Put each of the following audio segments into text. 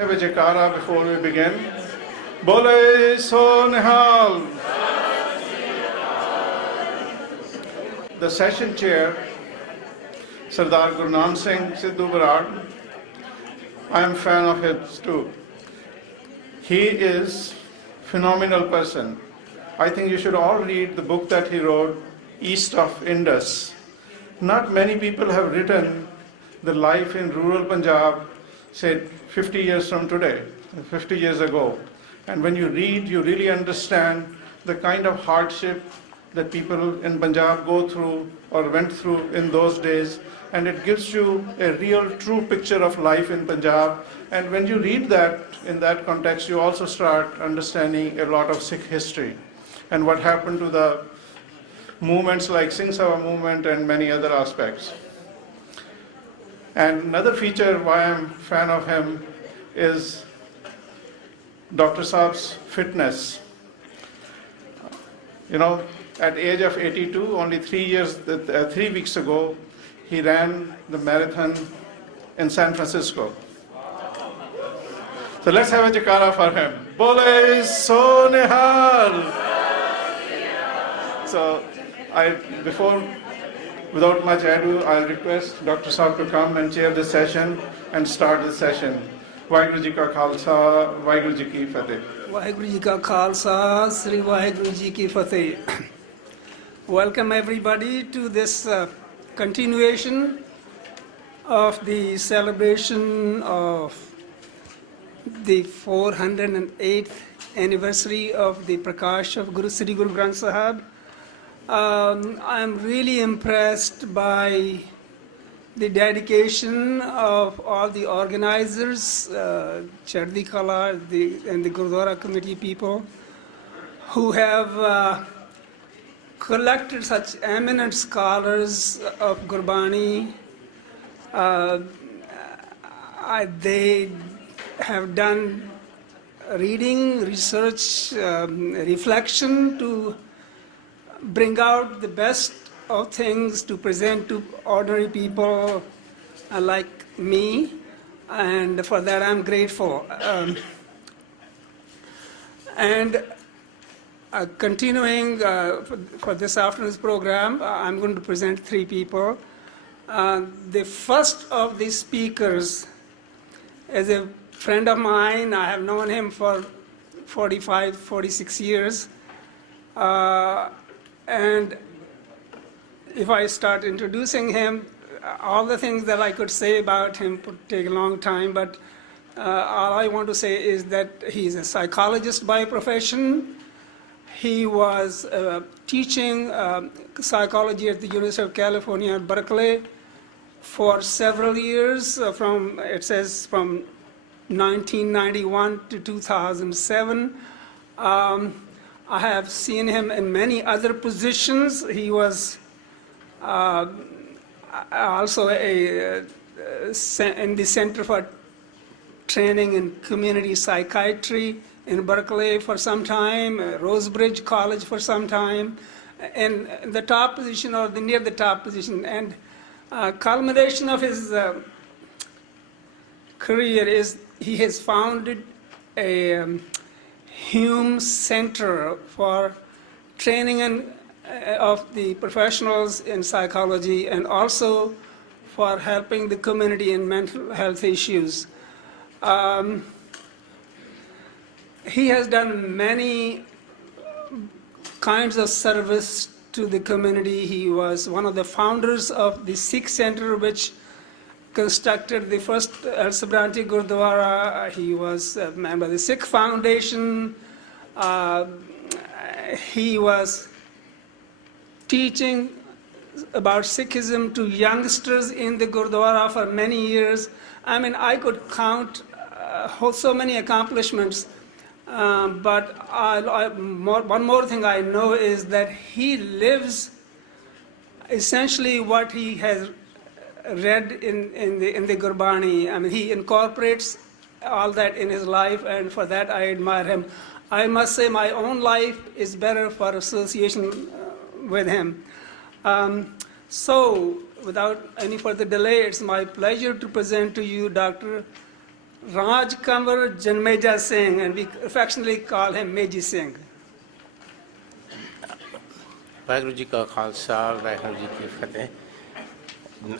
Have a Jaikara before we begin. Bole So Nihal. The session chair, Sardar Gurnaam Singh Sidhu Barad. I am a fan of his too. He is a phenomenal person. I think you should all read the book that he wrote, East of Indus. Not many people have written the life in rural Punjab, say 50 years from today, 50 years ago. And when you read, you really understand the kind of hardship that people in Punjab go through or went through in those days. And it gives you a real, true picture of life in Punjab. And when you read that in that context, you also start understanding a lot of Sikh history and what happened to the movements like Singh Sabha movement and many other aspects. And another feature why I'm a fan of him is Dr. Sahib's fitness. You know, at the age of 82, only 3 weeks ago, he ran the marathon in San Francisco. So let's have a Jaikara for him. Bole So Nihal. So without much ado, I'll request Dr. Sahib to come and chair this session and start the session. Waheguru Ji Ka Khalsa, Waheguru Ji Ki Fateh. Waheguru Ji Ka Khalsa, Sri Waheguru Ji Ki Fateh. Welcome everybody to this continuation of the celebration of the 408th anniversary of the Prakash of Sri Guru Granth Sahib. I'm really impressed by the dedication of all the organizers, Chardi, Kalaa, and the Gurdwara committee people, who have collected such eminent scholars of Gurbani. They have done reading, research, reflection to bring out the best of things to present to ordinary people like me, and for that I'm grateful. Continuing for this afternoon's program, I'm going to present 3 people. The first of these speakers is a friend of mine. I have known him for 45, 46 years. And if I start introducing him, all the things that I could say about him would take a long time, but all I want to say is that he's a psychologist by profession. He was teaching psychology at the University of California at Berkeley for several years, from 1991 to 2007. I have seen him in many other positions. He was also in the Center for Training in Community Psychiatry in Berkeley for some time, Rosebridge College for some time, and the top position or near the top position. And culmination of his career is he has founded a Hume Center for training of the professionals in psychology and also for helping the community in mental health issues. He has done many kinds of service to the community. He was one of the founders of the Sikh Center, which constructed the first Al-Sabranti Gurdwara. He was a member of the Sikh Foundation. He was teaching about Sikhism to youngsters in the Gurdwara for many years. I mean, I could count so many accomplishments, but one more thing I know is that he lives essentially what he has read in the Gurbani. I mean, he incorporates all that in his life, and for that I admire him. I must say my own life is better for association with him. So, without any further delay, it's my pleasure to present to you Dr. Raj Kanwar Janmeja Singh, and we affectionately call him Meji Singh. Vaheguru Ji Ka Khalsa, Vaheguru Ji Ki Fateh.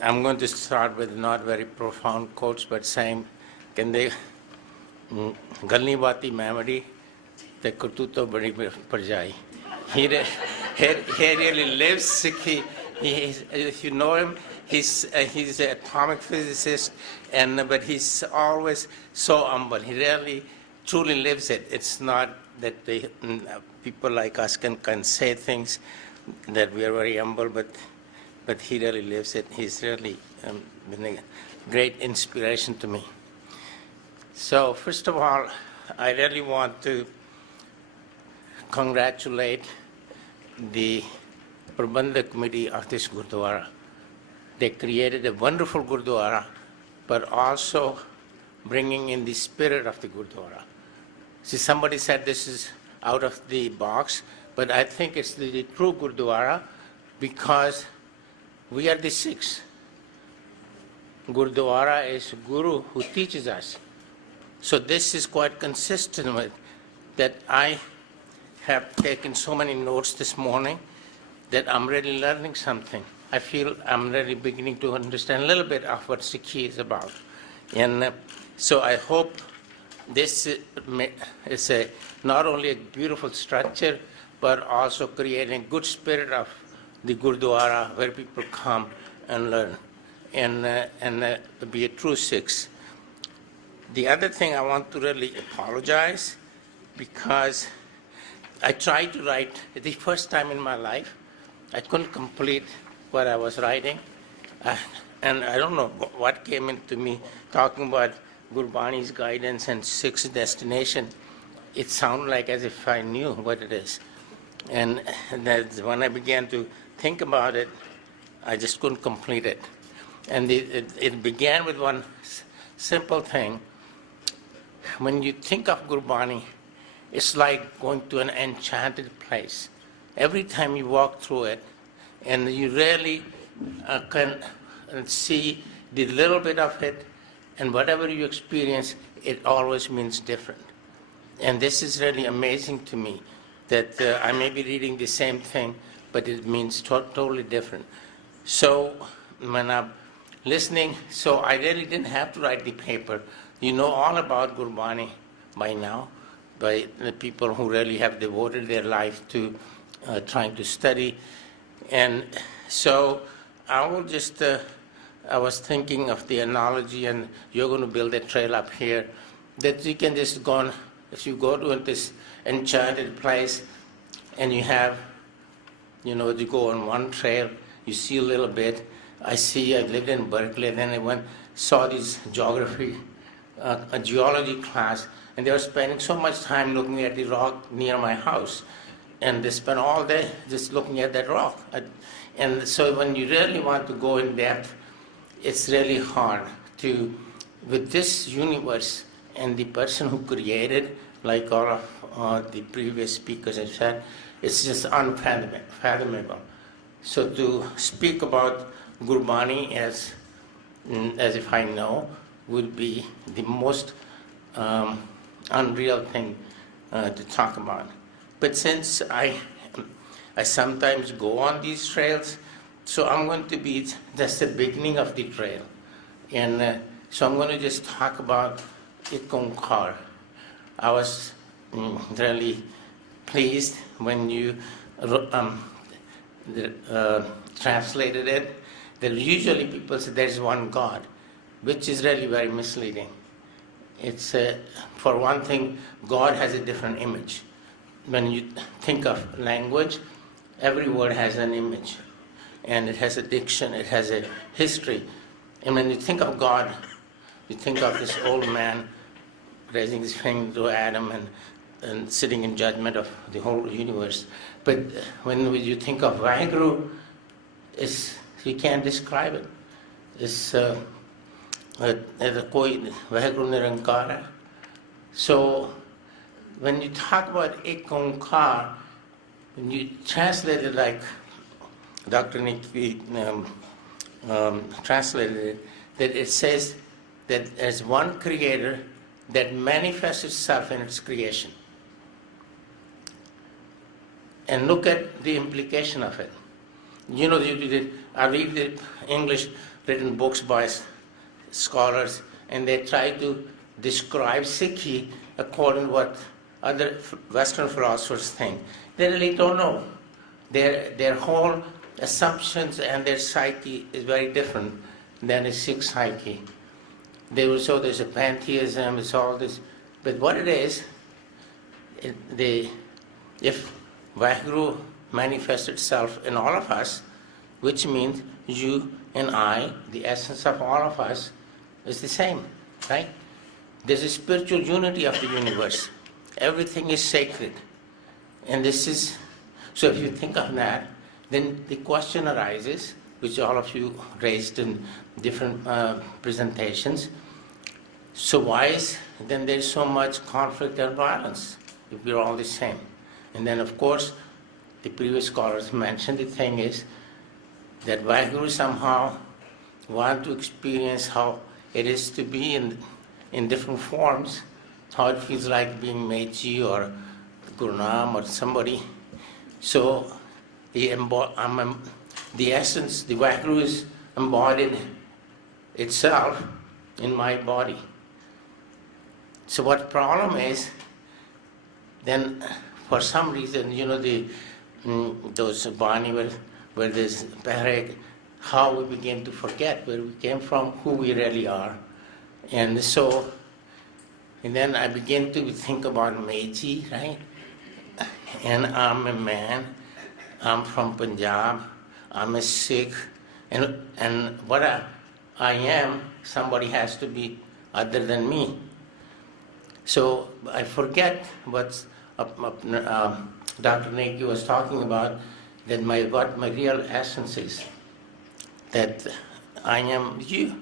I'm going to start with not very profound quotes, but saying, Kende Galni Bati Memory, the Kurtuto Bari Parjai. He really lives Sikhi. If you know him, he's an atomic physicist, but he's always so humble. He really, truly lives it. It's not that people like us can say things that we are very humble, but he really lives it. He's really been a great inspiration to me. So first of all, I really want to congratulate the Prabandhak Committee of this Gurdwara. They created a wonderful Gurdwara, but also bringing in the spirit of the Gurdwara. See, somebody said this is out of the box, but I think it's the true Gurdwara because we are the Sikhs. Gurdwara is Guru who teaches us. So this is quite consistent with that. I have taken so many notes this morning that I'm really learning something. I feel I'm really beginning to understand a little bit of what Sikhi is about. And so I hope this is not only a beautiful structure, but also creating good spirit of the Gurdwara where people come and learn and be a true Sikhs. The other thing I want to really apologize because I tried to write the first time in my life. I couldn't complete what I was writing. And I don't know what came into me talking about Gurbani's guidance and Sikh's destination. It sounded like as if I knew what it is. And that when I began to think about it, I just couldn't complete it. And it began with one simple thing. When you think of Gurbani, it's like going to an enchanted place. Every time you walk through it, and you really can see the little bit of it, and whatever you experience, it always means different. And this is really amazing to me, that I may be reading the same thing, but it means totally different. So when I'm listening, so I really didn't have to write the paper. You know all about Gurbani by now, by the people who really have devoted their life to trying to study. And so I will just, I was thinking of the analogy, and you're going to build a trail up here, that you can just go on, if you go to this enchanted place and you have, you go on one trail, you see a little bit. I lived in Berkeley, then I saw this geography, a geology class, and they were spending so much time looking at the rock near my house. And they spent all day just looking at that rock. And so when you really want to go in depth, it's really hard to, with this universe and the person who created, like all of the previous speakers have said, it's just unfathomable. So to speak about Gurbani as if I know would be the most unreal thing to talk about. But since I sometimes go on these trails, so I'm going to be just the beginning of the trail. And so I'm going to just talk about Ikonkar. I was really pleased when you translated it, that usually people say there's one God, which is really very misleading. It's, for one thing, God has a different image. When you think of language, every word has an image, and it has a diction, it has a history. And when you think of God, you think of this old man raising his finger to Adam and sitting in judgment of the whole universe. But when you think of Vaheguru, you can't describe it. It's Vaheguru Nirankara. So when you talk about Ek Onkar, when you translate it like Dr. Nikki translated it, that it says that as one creator, that manifests itself in its creation. And look at the implication of it. You know, I read the English written books by scholars, and they try to describe Sikhi according to what other Western philosophers think. They really don't know. Their whole assumptions and their psyche is very different than a Sikh psyche. They will show there's a pantheism, it's all this. But what it is, if Vaheguru manifests itself in all of us, which means you and I, the essence of all of us, is the same, right? There's a spiritual unity of the universe. Everything is sacred. And this is, so if you think of that, then the question arises, which all of you raised in different presentations. So why is then there's so much conflict and violence if we're all the same? And then of course, the previous scholars mentioned the thing is that Vaheguru somehow want to experience how it is to be in different forms, how it feels like being Meiji or Guru Nam or somebody. So the essence, the Vaheguru is embodied itself in my body. So what the problem is, then for some reason, you know, those Bani where there's Pehre, how we begin to forget where we came from, who we really are. And then I begin to think about Meiji, right? And I'm a man, I'm from Punjab, I'm a Sikh, and what I am, somebody has to be other than me. So I forget what Dr. Neki was talking about, that what my real essence is, that I am you.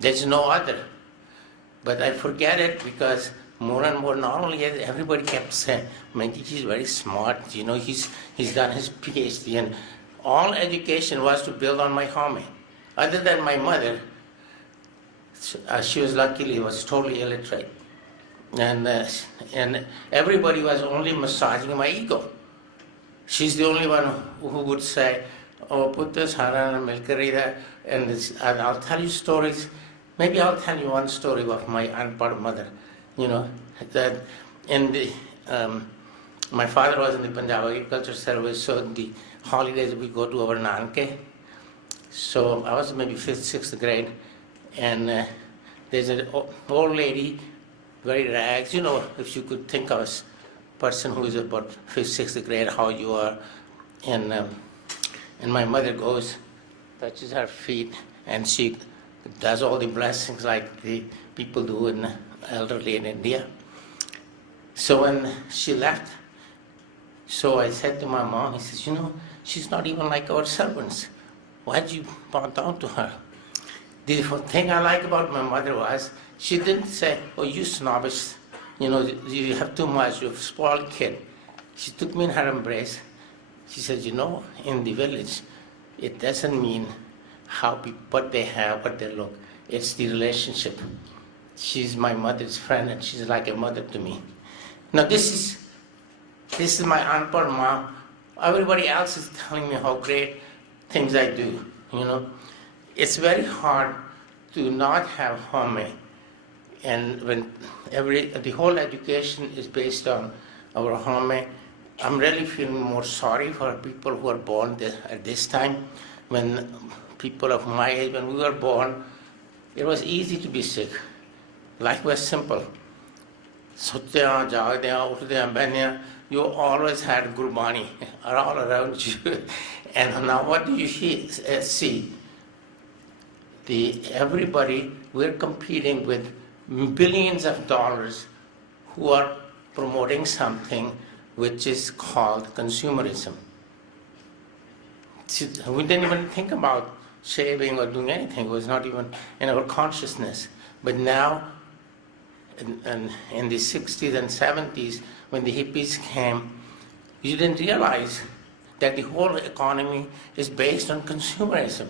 There's no other. But I forget it because more and more, not only everybody kept saying, Menkichi is very smart, you know, he's done his PhD, and all education was to build on my home. Other than my mother, she was luckily was totally illiterate. And everybody was only massaging my ego. She's the only one who would say, oh, put this Harana Milkarida, and I'll tell you stories. Maybe I'll tell you one story of my unpad mother. You know, that my father was in the Punjab Agriculture Service, so in the holidays we go to our Nanke. So I was maybe 5th, 6th grade, and there's an old lady, very rags, you know, if you could think of a person who is about 5th, 6th grade, how you are. And my mother goes, touches her feet, and she does all the blessings like the people do in elderly in India. So when she left, so I said to my mom, he says, you know, she's not even like our servants. Why'd you bow down to her? The thing I like about my mother was, she didn't say, oh, you snobbish, you know, you have too much, you're a spoiled kid. She took me in her embrace. She said, you know, in the village, it doesn't mean what they have, what they look. It's the relationship. She's my mother's friend, and she's like a mother to me. Now this is my unpad mom. Everybody else is telling me how great things I do, you know. It's very hard to not have home. And when the whole education is based on our home, I'm really feeling more sorry for people who are born at this time. When people of my age, when we were born, it was easy to be Sikh. Life was simple. You always had Gurbani all around you. And now what do you see? Everybody, we're competing with billions of dollars who are promoting something which is called consumerism. We didn't even think about shaving or doing anything. It was not even in our consciousness. But now, in the 60s and 70s, when the hippies came, you didn't realize that the whole economy is based on consumerism.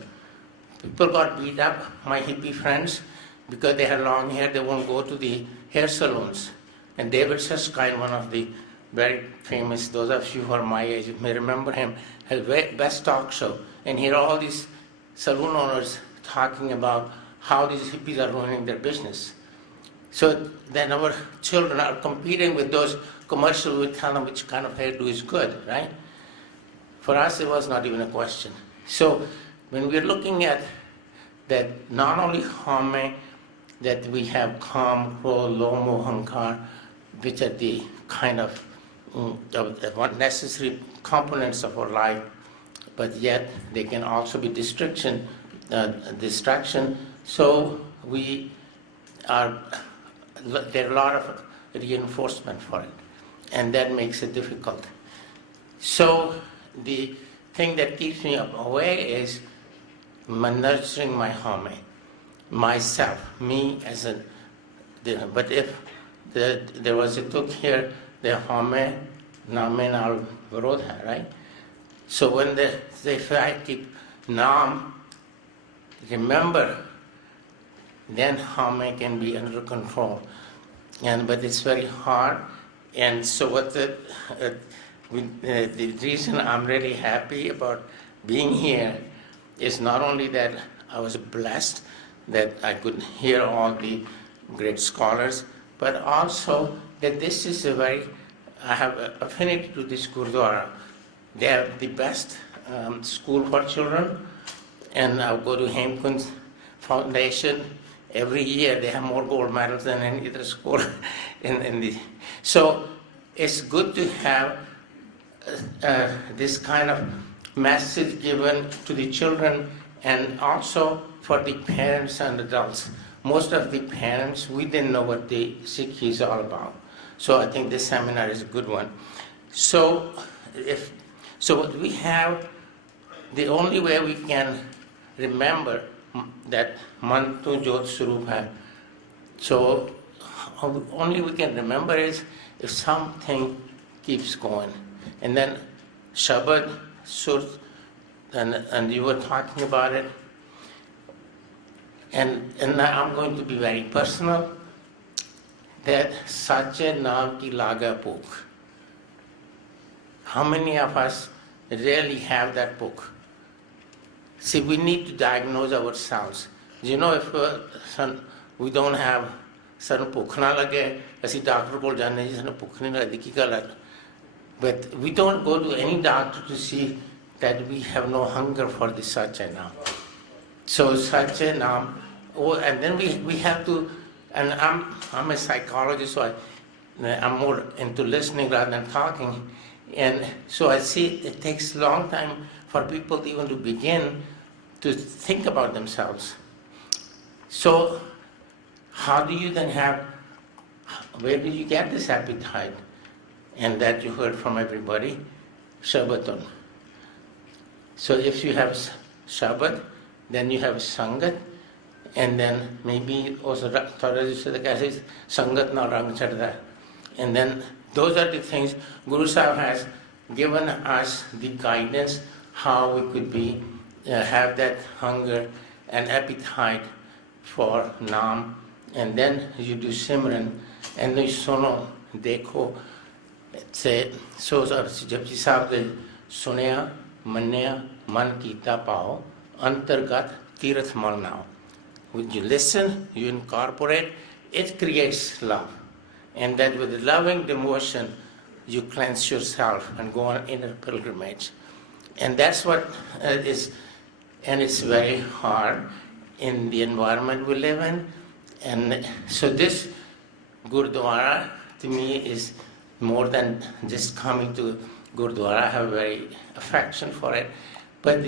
People got beat up, my hippie friends, because they had long hair, they won't go to the hair salons. And David Susskind, one of the very famous, those of you who are my age may remember him, had the best talk show. And here all these saloon owners talking about how these hippies are ruining their business. So then our children are competing with those commercials. We tell them which kind of hairdo is good, right? For us, it was not even a question. So when we're looking at that, not only hame, that we have calm, kro, lomo, hankar, which are the kind of necessary components of our life, but yet they can also be distraction. So we are, there are a lot of reinforcement for it, and that makes it difficult. So the thing that keeps me away is nurturing my home, myself, me as a. But if there was a tuk here, the home, name nal varod hai, right? So when they if I keep naam, remember, then home can be under control. But it's very hard. And so what the reason I'm really happy about being here is not only that I was blessed that I could hear all the great scholars, but also that this is I have an affinity to this Gurdwara. They have the best school for children, and I'll go to Hemkund Foundation. Every year they have more gold medals than any other school. So it's good to have this kind of message given to the children and also for the parents and adults. Most of the parents, we didn't know what the Sikh is all about. So I think this seminar is a good one. So what we have, the only way we can remember that Man Tu Jot Swarup hai. So only we can remember is if something keeps going. And then Shabad, Surt, and you were talking about it. And I'm going to be very personal, that Sache Naam Ki Laga book. How many of us really have that book? See, we need to diagnose ourselves. You know, if we don't have certain book na lage, asi doctor kol jane ji sanu book nahi lagdi ki gala. But we don't go to any doctor to see that we have no hunger for the Sache Naam. So Sache Naam, and then we have to, and I'm a psychologist, so I'm more into listening rather than talking. And so I see it takes a long time for people to even to begin to think about themselves. So how do you then where do you get this appetite? And that you heard from everybody, Shabbaton. So if you have Shabbat, then you have Sangat, and then maybe also Sangat na Rang Charda. And then those are the things Guru Sahib has given us the guidance how we could have that hunger and appetite for Naam. And then you do Simran, and you suno, dekho, say, so Japji Sahib ne sunaya, mannaya, man kita pao, antargat tirath mal nao. When you listen, you incorporate, it creates love. And that with loving devotion, you cleanse yourself and go on inner pilgrimage. And that's what is, and it's very hard in the environment we live in. And so this Gurdwara to me is more than just coming to Gurdwara. I have a very affection for it. But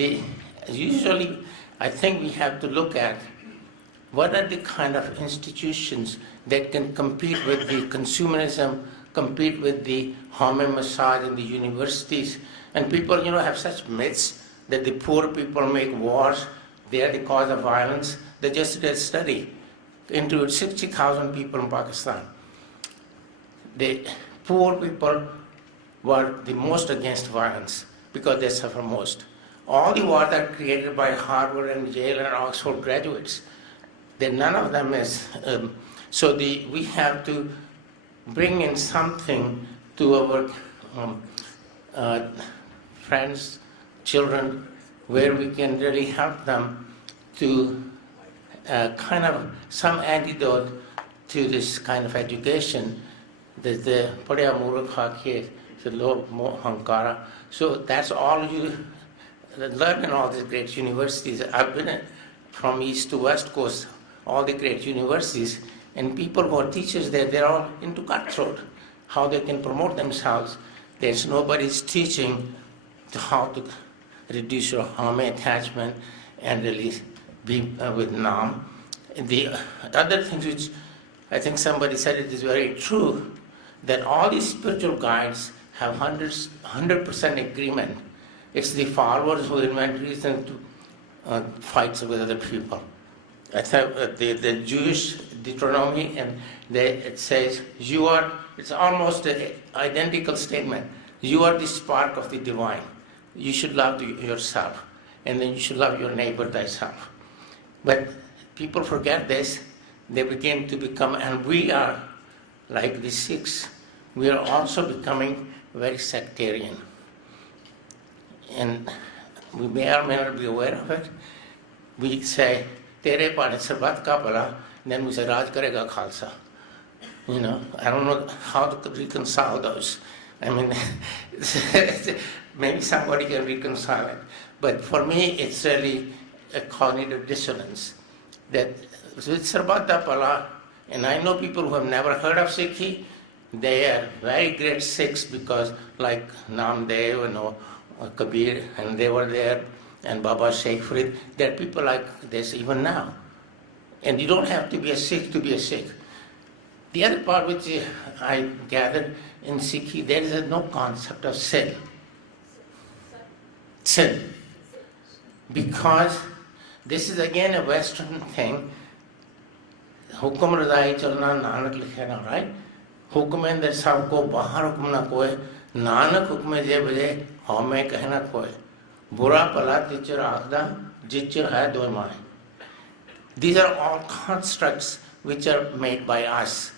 usually I think we have to look at what are the kind of institutions that can compete with the consumerism, compete with the home massage in the universities. And people, have such myths that the poor people make wars, they are the cause of violence. They just did a study into 60,000 people in Pakistan. The poor people were the most against violence because they suffer most. All the wars are created by Harvard and Yale and Oxford graduates. None of them is. So we have to bring in something to our friends, children, where we can really help them to kind of some antidote to this kind of education that the padya murukha ke the log mo hankara. So that's all you learn in all these great universities. I've been from east to west coast, all the great universities, and people who are teachers there, they're all into cutthroat, how they can promote themselves. There's nobody's teaching how to reduce your harm attachment and really be with Nam. The other things which I think somebody said it is very true, that all these spiritual guides have 100% agreement. It's the followers who invent reason to fights with other people. I thought the Jewish Deuteronomy, and it says, it's almost an identical statement. You are the spark of the divine. You should love yourself, and then you should love your neighbor thyself. But people forget this. They begin to become, and we are like the Sikhs, we are also becoming very sectarian. And we may or may not be aware of it. We say, Tere paane sarbat ka pala, then we say, Raj karega Khalsa. You know, I don't know how to reconcile those. I mean, maybe somebody can reconcile it. But for me, it's really a cognitive dissonance. That with sarbat da pala, and I know people who have never heard of Sikhi, they are very great Sikhs because like Namdev and Kabir, and they were there, and Baba Sheikh Farid, there are people like this even now. And you don't have to be a Sikh to be a Sikh. The other part which I gathered in Sikhi, there is no concept of sin. Sin. Because this is again a Western thing. Hukum radai chalna Nanak likhe na, right? Hukum andar sabko bahar hukum na koe, Nanak hukum je baje hame kahna koe. Bura pala tichar akhda, jichar hai doi mai. These are all constructs which are made by us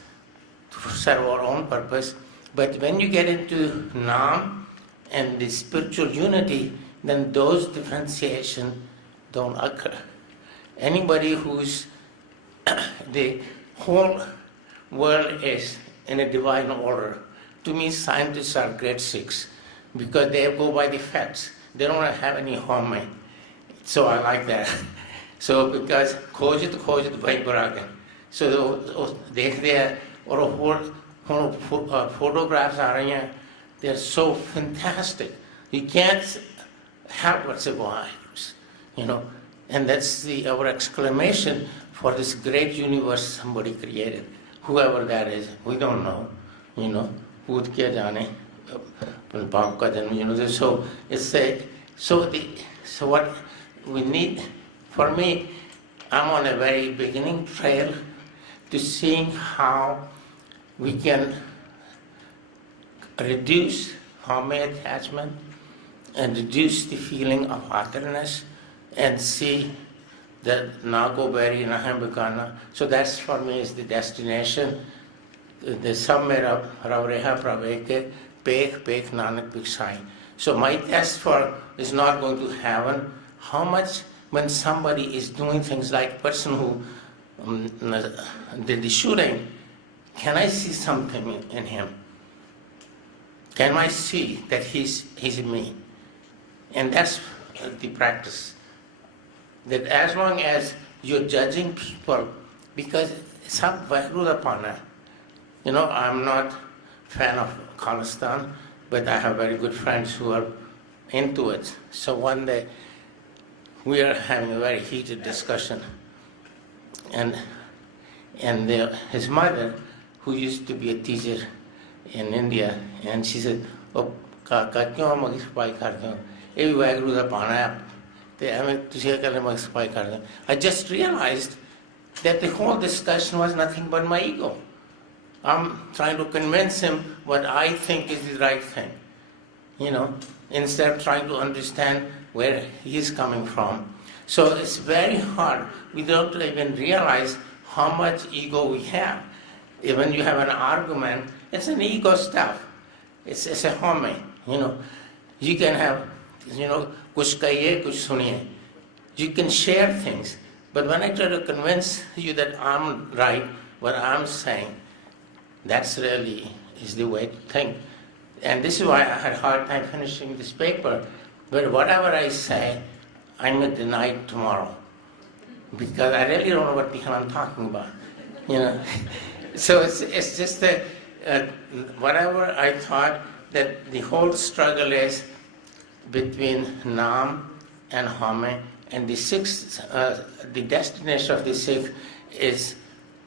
to serve our own purpose. But when you get into Nam and the spiritual unity, then those differentiations don't occur. Anybody who's the whole world is in a divine order. To me, scientists are great Sikhs because they go by the facts. They don't have any home. So I like that. So because khojit bhai baragan. So they are photographs are they're so fantastic. You can't help but say, wow, you know. And that's our exclamation for this great universe somebody created. Whoever that is, we don't know, you know. You know, so it's so what we need. For me, I'm on a very beginning trail to seeing how we can reduce harmony attachment and reduce the feeling of otherness and see that Nago Beri Naham Begana. So that's for me is the destination. The Sammera Ravreha Praveke Pek Pek Nanak Biksai. So my test for is not going to heaven. How much when somebody is doing things like person who did the shooting, can I see something in him? Can I see that he's me? And that's the practice. That as long as you're judging people, because some Vahrudapana, you know, I'm not a fan of Khalistan, but I have very good friends who are into it. So one day we are having a very heated discussion, and his mother, who used to be a teacher in India, and she said, "Oh, kaka kyun mag spy karte ho? Ye Vaheguru da pana hai." I just realized that the whole discussion was nothing but my ego. I'm trying to convince him what I think is the right thing, you know, instead of trying to understand where he is coming from. So it's very hard. We don't even realize how much ego we have. Even you have an argument, it's an ego stuff. It's a home, You can have, kuch kahiye, kuch suniye. You can share things. But when I try to convince you that I'm right, what I'm saying, that's really is the way to think. And this is why I had a hard time finishing this paper. But whatever I say, I'm going to deny it tomorrow. Because I really don't know what the hell I'm talking about. So it's just that whatever I thought that the whole struggle is between Nam and Hame, and the Sikhs, the destination of the Sikh is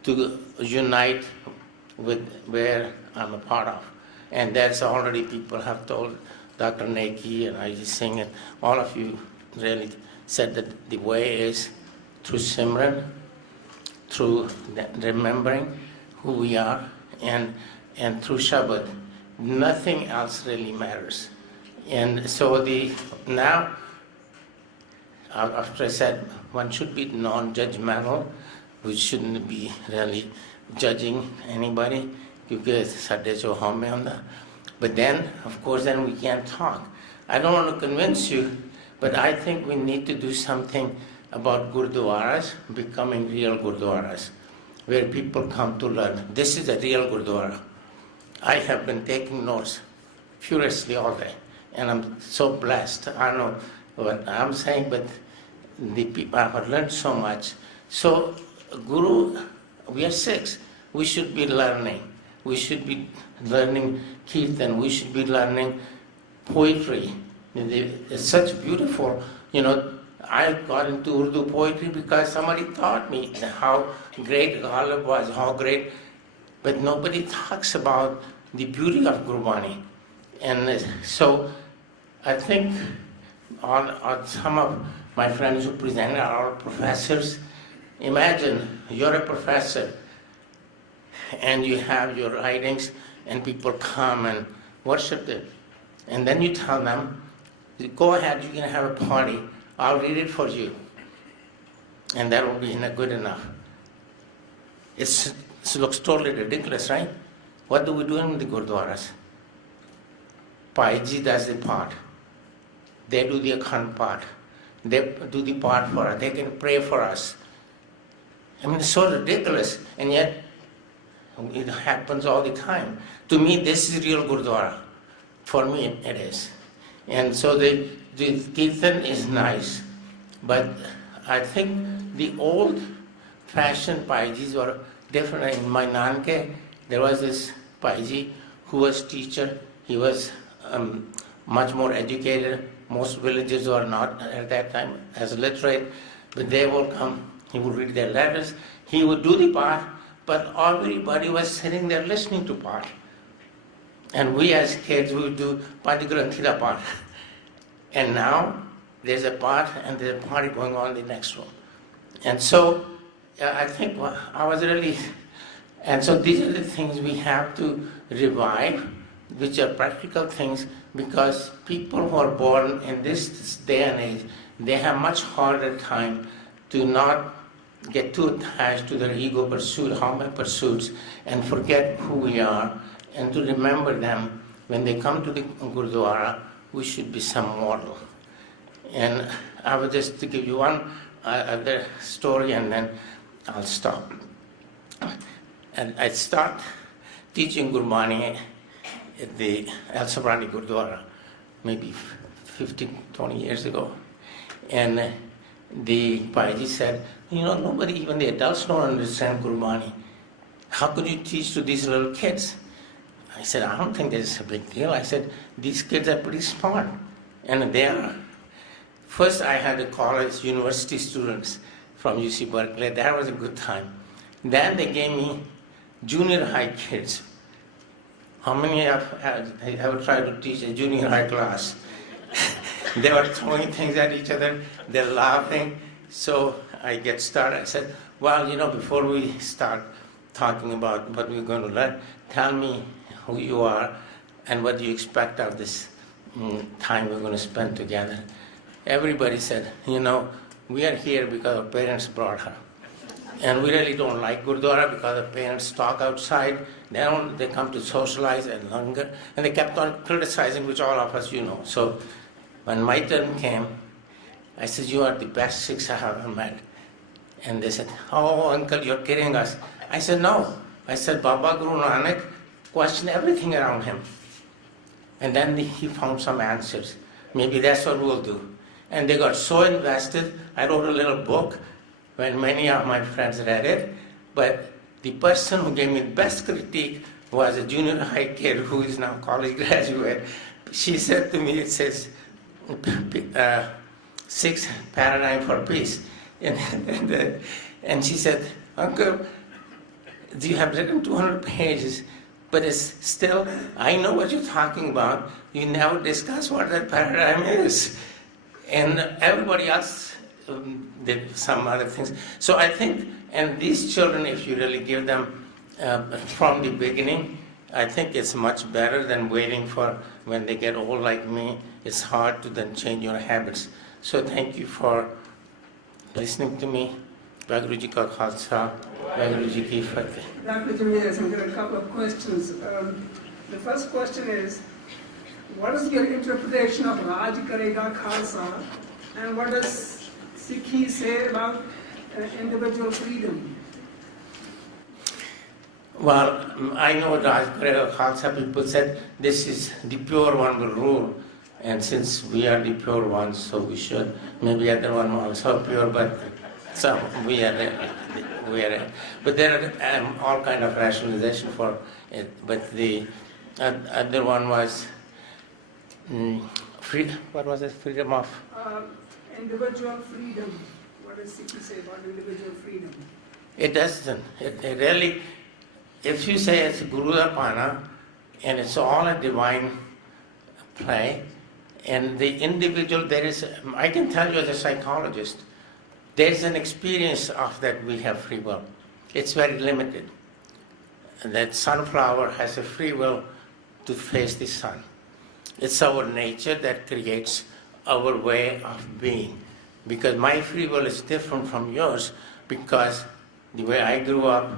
to unite with where I'm a part of. And that's already people have told Dr. Neki and Janmeja Singh, and all of you really said that the way is through Simran, through remembering who we are, and through Shabad. Nothing else really matters. And so now, after I said one should be non-judgmental, we shouldn't be really judging anybody, because sadhe jo hum mein hunda. But then, of course, then we can't talk. I don't want to convince you, but I think we need to do something about Gurdwaras becoming real Gurdwaras, where people come to learn. This is a real Gurdwara. I have been taking notes furiously all day, and I'm so blessed. I don't know what I'm saying, but the people have learned so much. So, Guru, we are Sikhs. We should be learning. We should be learning Kirtan. We should be learning poetry. It's such beautiful, I got into Urdu poetry because somebody taught me how great Ghalib was, how great, but nobody talks about the beauty of Gurbani. And so I think on some of my friends who presented are all professors. Imagine you're a professor and you have your writings and people come and worship it. And then you tell them, go ahead, you can have a party. I'll read it for you. And that will be good enough. It looks totally ridiculous, right? What do we do in the Gurdwaras? Paiji does the part. They do the Akhand part. They do the part for us. They can pray for us. I mean, it's so ridiculous. And yet, it happens all the time. To me, this is real Gurdwara. For me, it is. And so the Kirtan is nice, but I think the old-fashioned Paijis were different. In my Nanke, there was this Paiji who was teacher. He was much more educated. Most villagers were not at that time as literate, but they will come. He would read their letters. He would do the part, but everybody was sitting there listening to part. And we as kids, we would do Granth part. And now, there's a part and there's a party going on in the next room. And so, I think I was really... And so these are the things we have to revive, which are practical things, because people who are born in this day and age, they have much harder time to not get too attached to their ego pursuit, harmful pursuits, and forget who we are, and to remember them when they come to the Gurdwara. We should be some model. And I will just to give you one other story, and then I'll stop. And I start teaching Gurbani at the El Sabrani Gurdwara, maybe 15, 20 years ago. And the Paiji said, nobody, even the adults don't understand Gurbani. How could you teach to these little kids? I said, I don't think this is a big deal. I said, these kids are pretty smart. And they are. First, I had the college, university students from UC Berkeley. That was a good time. Then they gave me junior high kids. How many have ever tried to teach a junior high class? They were throwing things at each other. They're laughing. So I get started. I said, well, before we start talking about what we're going to learn, tell me who you are and what you expect of this time we're going to spend together. Everybody said, we are here because our parents brought her. And we really don't like Gurdwara because the parents talk outside. They come to socialize and hunger. And they kept on criticizing, which all of us, So when my turn came, I said, you are the best Sikhs I have ever met. And they said, oh, uncle, you're kidding us. I said, no. I said, Baba Guru Nanak questioned everything around him. And then he found some answers. Maybe that's what we'll do. And they got so invested. I wrote a little book when many of my friends read it. But the person who gave me the best critique was a junior high kid who is now college graduate. She said to me, it says, Sixth paradigm for peace. And she said, Uncle, you have written 200 pages, but it's still, I know what you're talking about. You never discuss what that paradigm is. And everybody else did some other things. So I think, and these children, if you really give them from the beginning, I think it's much better than waiting for when they get old like me. It's hard to then change your habits. So thank you for listening to me. Vaheguru Ji Ka Khalsa, Vaheguru Ji Ki Fateh. Dr. Janmeja Singh, there are a couple of questions. The first question is, what is your interpretation of Raj Karega Khalsa, and what does Sikhi say about individual freedom? Well, I know Raj Karega Khalsa, people said this is the pure one will rule. And since we are the pure ones, so we should. Maybe other one also pure, but so we are. But there are all kind of rationalization for it. But the other one was freedom. What was it? Freedom of Individual freedom. What does Sikhi say about individual freedom? It doesn't. It really. If you say it's Guru Apana, and it's all a divine play. And the individual, I can tell you as a psychologist, there's an experience of that we have free will. It's very limited. That sunflower has a free will to face the sun. It's our nature that creates our way of being. Because my free will is different from yours because the way I grew up,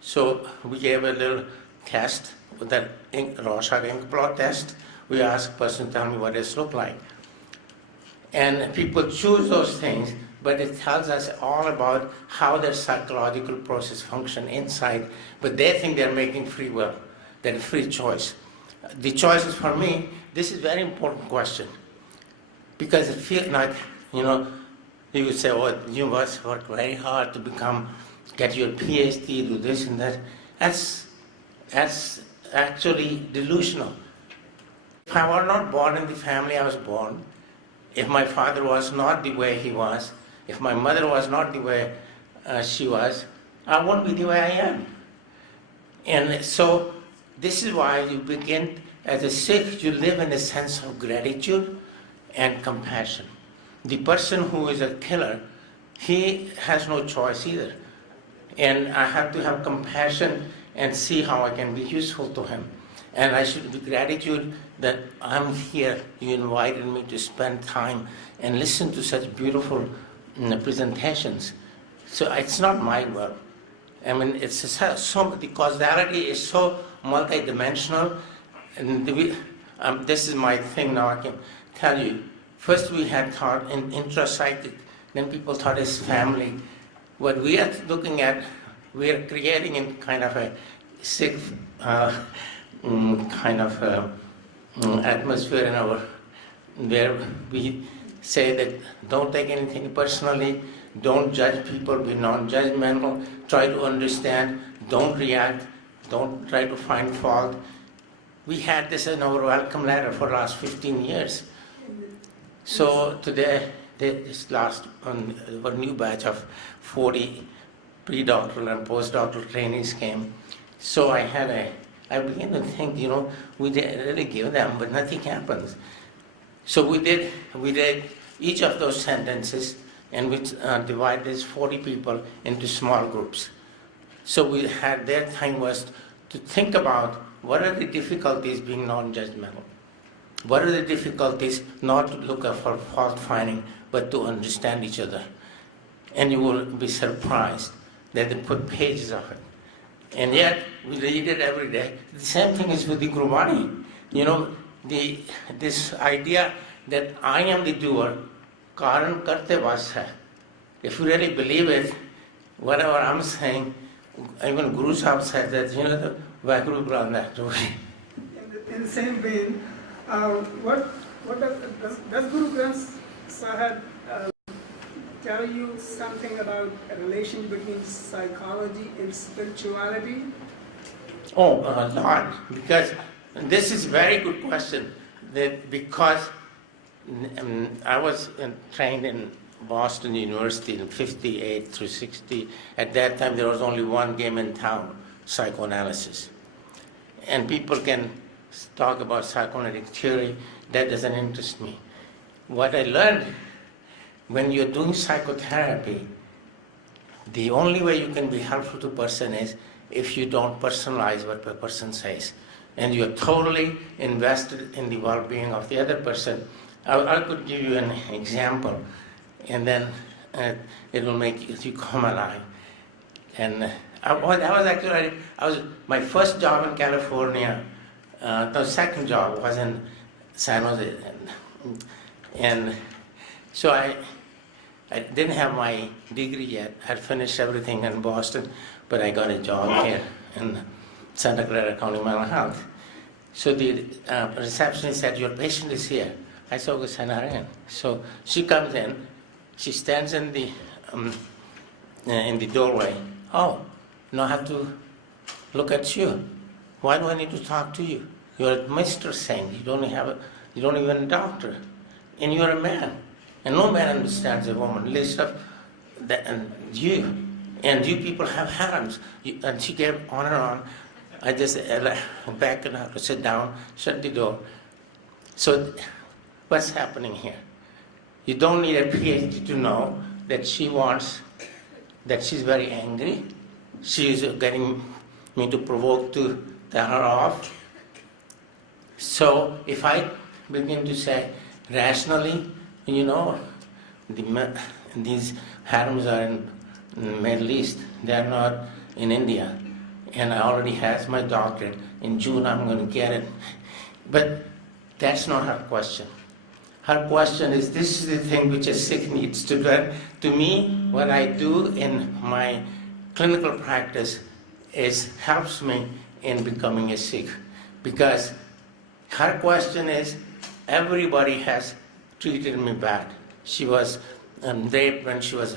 so we gave a little test, that Rorschach ink blot test. We ask a person, tell me what this look like. And people choose those things, but it tells us all about how their psychological process function inside. But they think they're making free will, that is free choice. The choice is for me. This is a very important question. Because it feels like, you would say, oh, you must work very hard to get your PhD, do this and that. That's actually delusional. If I were not born in the family I was born, if my father was not the way he was, if my mother was not the way she was, I won't be the way I am. And so this is why you begin, as a Sikh, you live in a sense of gratitude and compassion. The person who is a killer, he has no choice either. And I have to have compassion and see how I can be useful to him. And I should be gratitude that I'm here. You invited me to spend time and listen to such beautiful presentations. So it's not my work. I mean, the causality is so multidimensional. And this is my thing now, I can tell you. First we had thought in intrapsychic, then people thought it's family. What we are looking at, we are creating in kind of a sick kind of atmosphere in where we say that don't take anything personally, don't judge people, be non-judgmental, try to understand, don't react, don't try to find fault. We had this in our welcome letter for the last 15 years. So today, this last our new batch of 40 pre-doctoral and postdoctoral trainees came. So I began to think, we did really give them, but nothing happens. So we did each of those sentences, and we divided these 40 people into small groups. So we had their time was to think about what are the difficulties being non-judgmental. What are the difficulties not to look for fault finding, but to understand each other. And you will be surprised that they put pages of it. And yet, we read it every day. The same thing is with the Gurbani. You know, this idea that I am the doer, Karan karte vas hai. If you really believe it, whatever I'm saying, even Guru Sahib said that, you know, the Vaheguru Granth. In the same vein, what does Guru Granth Sahib tell you something about a relation between psychology and spirituality? Oh, a lot. Because this is a very good question. Because I was trained in Boston University in 58 through 60. At that time, there was only one game in town, psychoanalysis. And people can talk about psychoanalytic theory. That doesn't interest me. What I learned, when you're doing psychotherapy, the only way you can be helpful to a person is if you don't personalize what the person says. And you're totally invested in the well-being of the other person. I could give you an example, and then it will make you come alive. And my first job in California, the second job was in San Jose. And so I didn't have my degree yet. I had finished everything in Boston, but I got a job here in Santa Clara County Mental Health. So the receptionist said, "Your patient is here." I said, "Okay, send her in." So she comes in, she stands in the doorway. "Oh, now I have to look at you. Why do I need to talk to you? You're Mr. Singh. You don't even a doctor, and you're a man. And no man understands a woman. List of that, and you people have harems." And she gave on and on. I just backed her to sit down, shut the door. So what's happening here? You don't need a PhD to know that she's very angry. She's getting me to provoke to tell her off. So if I begin to say rationally, you know, these harems are in the Middle East, they are not in India. And I already have my doctorate. In June I'm going to get it. But that's not her question. Her question is, this is the thing which a Sikh needs to do. To me, what I do in my clinical practice helps me in becoming a Sikh. Because her question is, everybody has treated me bad. She was raped when she was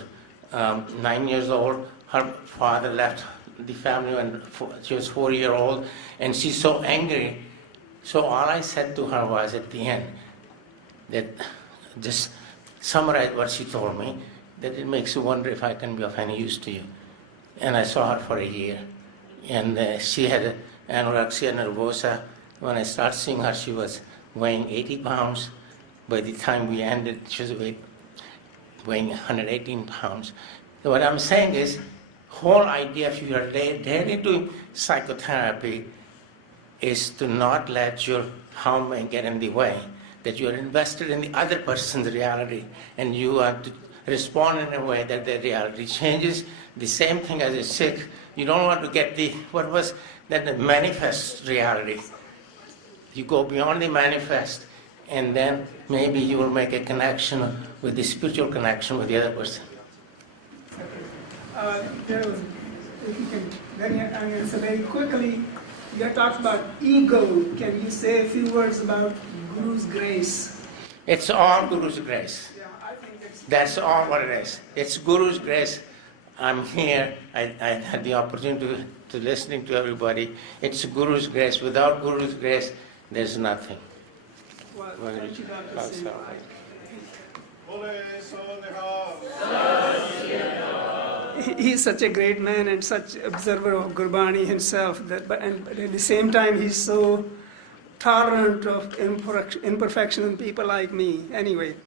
9 years old. Her father left the family when she was 4 years old, and she's so angry. So all I said to her was at the end, that just summarize what she told me, that it makes you wonder if I can be of any use to you. And I saw her for a year, and she had anorexia nervosa. When I started seeing her, she was weighing 80 pounds. By the time we ended, she was weighing 118 pounds. So what I'm saying is, whole idea if you are daily doing psychotherapy is to not let your harm get in the way, that you are invested in the other person's reality and you are to respond in a way that the reality changes. The same thing as a Sikh, you don't want to get the manifest reality. You go beyond the manifest, and then maybe you will make a connection with the spiritual connection with the other person. So very quickly, you have talked about ego. Can you say a few words about Guru's grace? It's all Guru's grace. Yeah, I think that's all what it is. It's Guru's grace. I'm here. I had the opportunity to listening to everybody. It's Guru's grace. Without Guru's grace, there's nothing. Well, thank you, Dr. Singh. He's such a great man and such observer of Gurbani himself, but at the same time he's so tolerant of imperfection in people like me. Anyway.